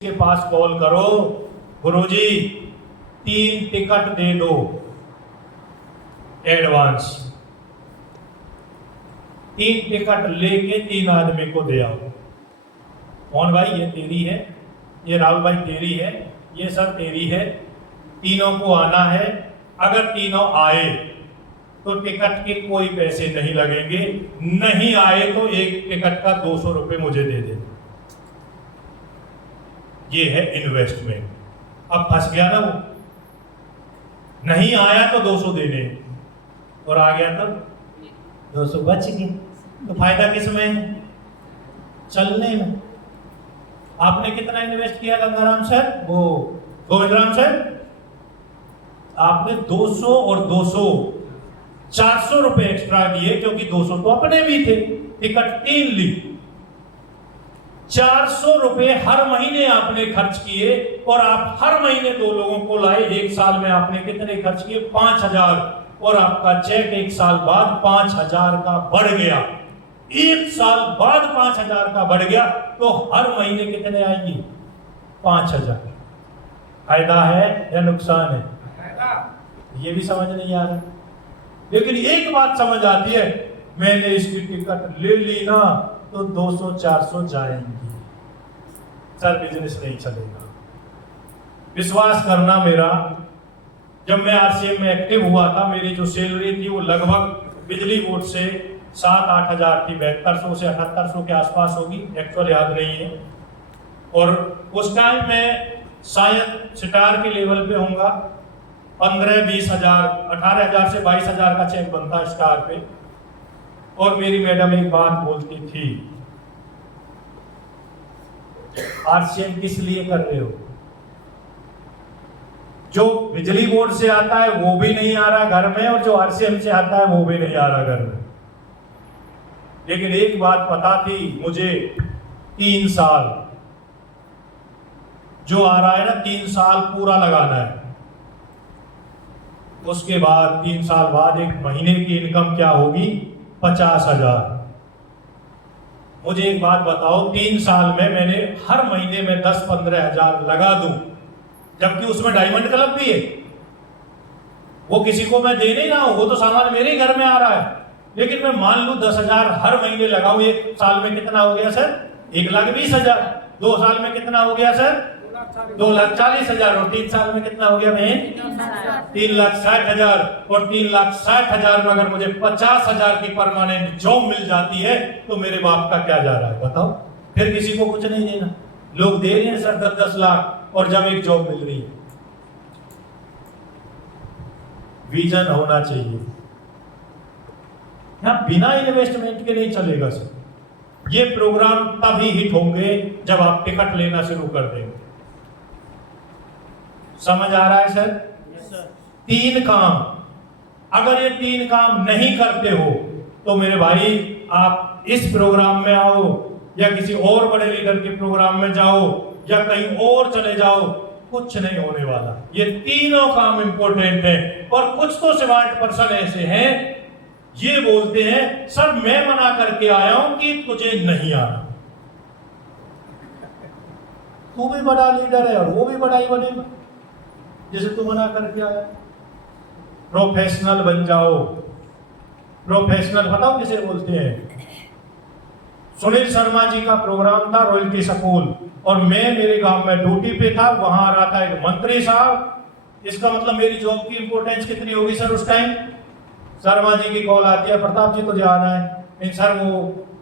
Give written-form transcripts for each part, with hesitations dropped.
के पास कॉल करो, गुरुजी 3 टिकट दे दो एडवांस। 3 टिकट लेके 3 आदमी को दे आओ। कौन भाई, ये तेरी है, ये राहुल भाई तेरी है, ये सब तेरी है, तीनों को आना है। अगर तीनों आए तो टिकट के कोई पैसे नहीं लगेंगे, नहीं आए तो एक टिकट का 200 रुपये मुझे दे दे। ये है इन्वेस्टमेंट। अब फंस गया ना वो, नहीं आया तो 200 देने और आ गया तो 200 बच गए। तो फायदा किस में है? चलने में। आपने कितना इन्वेस्ट किया गंगाराम सर, वो गोविंदराम सर? आपने 200 और 200 400 रुपए एक्स्ट्रा दिए, क्योंकि 200 तो अपने भी थे। टिकट 3 ली, 400 रुपए हर महीने आपने खर्च किए और आप हर महीने 2 लोगों को लाए। 1 साल में आपने कितने खर्च किए? 5000। और आपका चेक 1 साल बाद 5000 का बढ़ गया। 1 साल बाद 5000 का बढ़ गया तो हर महीने कितने आएंगे? 5000। फायदा है या नुकसान है? ये भी समझ नहीं आ रहा। लेकिन एक बात समझ आती है, मैंने इसकी टिकट ले ली ना तो 200-400 जाएंगी, सर बिजनेस नहीं चलेगा। विश्वास करना मेरा, जब मैं आरसीएम में एक्टिव हुआ था, मेरी जो सैलरी थी वो लगभग बिजली बोर्ड से 7-8 हजार थी। 7200 से 7800 के आसपास होगी, एक्चुअल याद नहीं है। और उस टाइम मैं शायद स्टार के लेवल पे होऊंगा। 15-20 हजार, 18 हजार से 22 हजार का चेक बनता स्टार पे। और मेरी मैडम एक बात बोलती थी, आरसीएम किस लिए कर रहे हो? जो बिजली बोर्ड से आता है वो भी नहीं आ रहा घर में, और जो आरसीएम से आता है वो भी नहीं आ रहा घर में। लेकिन एक बात पता थी मुझे, 3 साल जो आ रहा है ना, 3 साल पूरा लगाना है। उसके बाद 3 साल बाद एक महीने की इनकम क्या होगी? 50,000। मुझे एक बात बताओ, 3 साल में मैंने हर महीने में 10-15 हजार लगा दूं, जबकि उसमें डायमंड क्लब भी है। वो किसी को मैं दे नहीं रहा हूं, वो तो सामान मेरे ही घर में आ रहा है। लेकिन मैं मान लूं 10 हजार हर महीने लगाऊं, 1 साल में कितना हो गया सर? 1,20,000। 2 साल में कितना हो गया सर? 2,40,000। और 3 साल में कितना हो गया बहन? 3,60,000। और 3,60,000 में अगर मुझे 50,000 की परमानेंट जॉब मिल जाती है तो मेरे बाप का क्या जा रहा है बताओ? फिर किसी को कुछ नहीं देना। लोग दे रहे हैं सर 10-10 लाख, और जब एक जॉब मिल रही है। विजन होना चाहिए। यहां बिना इन्वेस्टमेंट के नहीं चलेगा सर। ये प्रोग्राम तभी हिट होंगे जब आप टिकट लेना शुरू कर देंगे। समझ आ रहा है सर? 3 काम, अगर ये 3 काम नहीं करते हो तो मेरे भाई आप इस प्रोग्राम में आओ या किसी और बड़े लीडर के प्रोग्राम में जाओ या कहीं और चले जाओ, कुछ नहीं होने वाला। ये तीनों काम इंपॉर्टेंट है। और कुछ तो स्मार्ट पर्सन ऐसे हैं, ये बोलते हैं सर मैं मना करके आया हूं कि तुझे नहीं आना। तू भी बड़ा लीडर है और वो भी बड़ा ही बनेगा जैसे तू मना करके आया। प्रोफेशनल बन जाओ। प्रोफेशनल बताओ किसे बोलते हैं? सुनील शर्मा जी का प्रोग्राम था रॉयल्टी स्कूल, और मैं मेरे गांव में ड्यूटी पे था। वहां आ रहा था एक मंत्री साहब। इसका मतलब मेरी जॉब की इंपॉर्टेंस कितनी होगी सर उस टाइम? शर्मा जी की कॉल आती है, प्रताप जी तुझे आना है। नहीं सर वो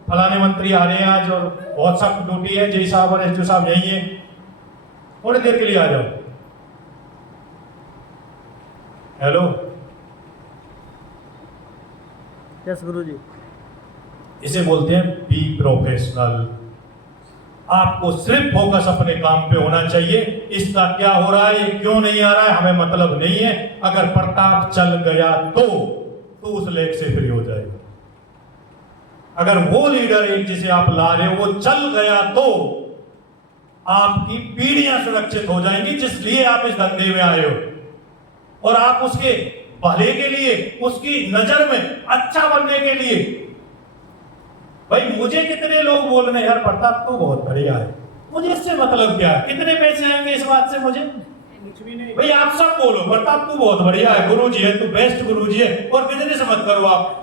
फलाने मंत्री आ रहे हैं आज और बहुत सख्त ड्यूटी है, जय साहब और एसडीओ साहब यही है, थोड़ी देर के लिए आ जाओ। हेलो, यस गुरुजी। इसे बोलते हैं बी प्रोफेशनल। आपको सिर्फ फोकस अपने काम पे होना चाहिए। इसका क्या हो रहा है, ये क्यों नहीं आ रहा है, हमें मतलब नहीं है। अगर प्रताप चल गया तो उस लेख से फ्री हो जाएगा। अगर वो लीडर एक जिसे आप ला रहे हो वो चल गया तो आपकी पीढ़ियां सुरक्षित हो जाएंगी, जिसलिए आप इस धंधे में आए हो। और आप उसके भले के लिए, उसकी नजर में अच्छा बनने के लिए। भाई मुझे कितने लोग बोल रहे हैं यार प्रताप तो बहुत बढ़िया है, मुझे इससे मतलब क्या है? कितने पैसे आएंगे इस बात से मुझे? कुछ भी नहीं। भाई आप सब बोलो, प्रताप तू बहुत बढ़िया है, गुरुजी है, तू बेस्ट गुरुजी है, और बिजनेस मत करो आप।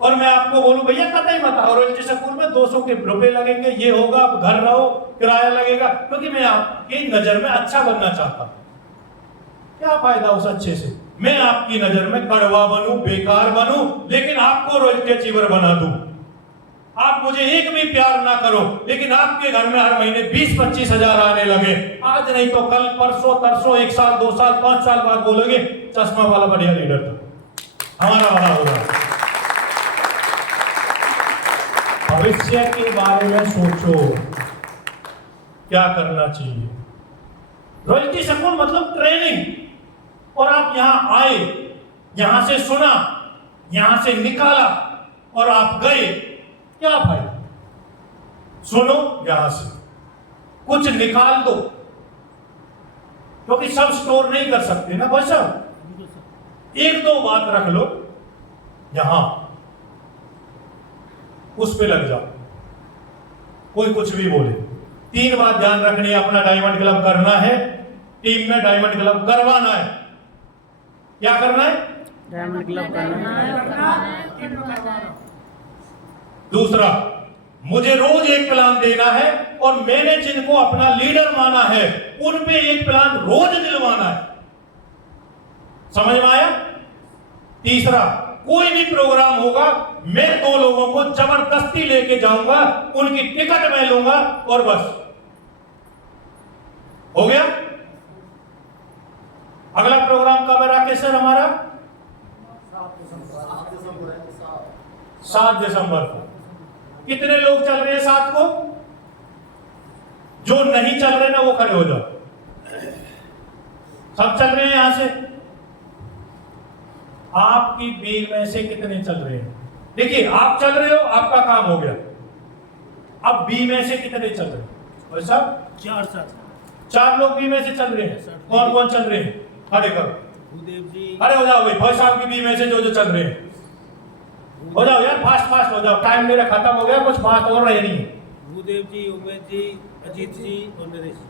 और मैं आपको बोलूं भैया कतई मत आओ रॉयल्टी स्कूल में, 200 के रुपए लगेंगे, ये होगा, आप घर रहो, किराया लगेगा, क्योंकि मैं आपकी नजर में अच्छा बनना चाहता हूं। क्या फायदा उस अच्छे से? मैं आपकी नजर में कड़वा बनूं, बेकार बनूं, लेकिन आपको रॉयल्टी अचीवर बना दूं। आप मुझे एक भी प्यार ना करो, लेकिन आपके घर में हर महीने 20-25 हजार आने लगे, आज नहीं तो कल, परसों, तरसों, 1 साल, 2 साल, 5 साल बाद बोलोगे चश्मा वाला बढ़िया लीडर था, हमारा वाला होगा। भविष्य के बारे में सोचो, क्या करना चाहिए। रॉयल्टी स्कूल मतलब ट्रेनिंग, और आप यहां आए, यहां से सुना, यहां से निकाला, और आप गए, क्या फायदा? सुनो, यहां से कुछ निकाल दो, क्योंकि सब स्टोर नहीं कर सकते ना भाई साहब। 1-2 बात रख लो यहां, उस पे लग जाओ, कोई कुछ भी बोले। 3 बात ध्यान रखनी है, अपना डायमंड क्लब करना है, टीम में डायमंड क्लब करवाना है। क्या करना है? डायमंड क्लब करना है। दूसरा, मुझे रोज एक प्लान देना है, और मैंने जिनको अपना लीडर माना है उन पे एक प्लान रोज दिलवाना है। समझ में आया? तीसरा, कोई भी प्रोग्राम होगा, मैं 2 लोगों को जबरदस्ती लेके जाऊंगा, उनकी टिकट मैं लूंगा, और बस हो गया। अगला प्रोग्राम कब है राकेश सर हमारा? 7 दिसंबर को। कितने लोग चल रहे हैं 7 को? जो नहीं चल रहे ना वो खड़े हो जाओ। सब चल रहे हैं यहां से? आपकी बीच में से कितने चल रहे हैं? देखिए, आप चल रहे हो, आपका काम हो गया। अब बी में से कितने चल रहे हैं? भाई साहब 4 लोग बी में से चल रहे हैं। कौन कौन चल रहे हैं? खड़े करो, भूदेव जी। खड़े हो जाओ भाई साहब की बी में से जो जो चल रहे हैं। हो जाओ यार, फास्ट हो जाओ, टाइम मेरा खत्म हो गया, कुछ बात और रह नहीं है। भूदेव जी, उमेश जी, अजीत जी और नरेश जी।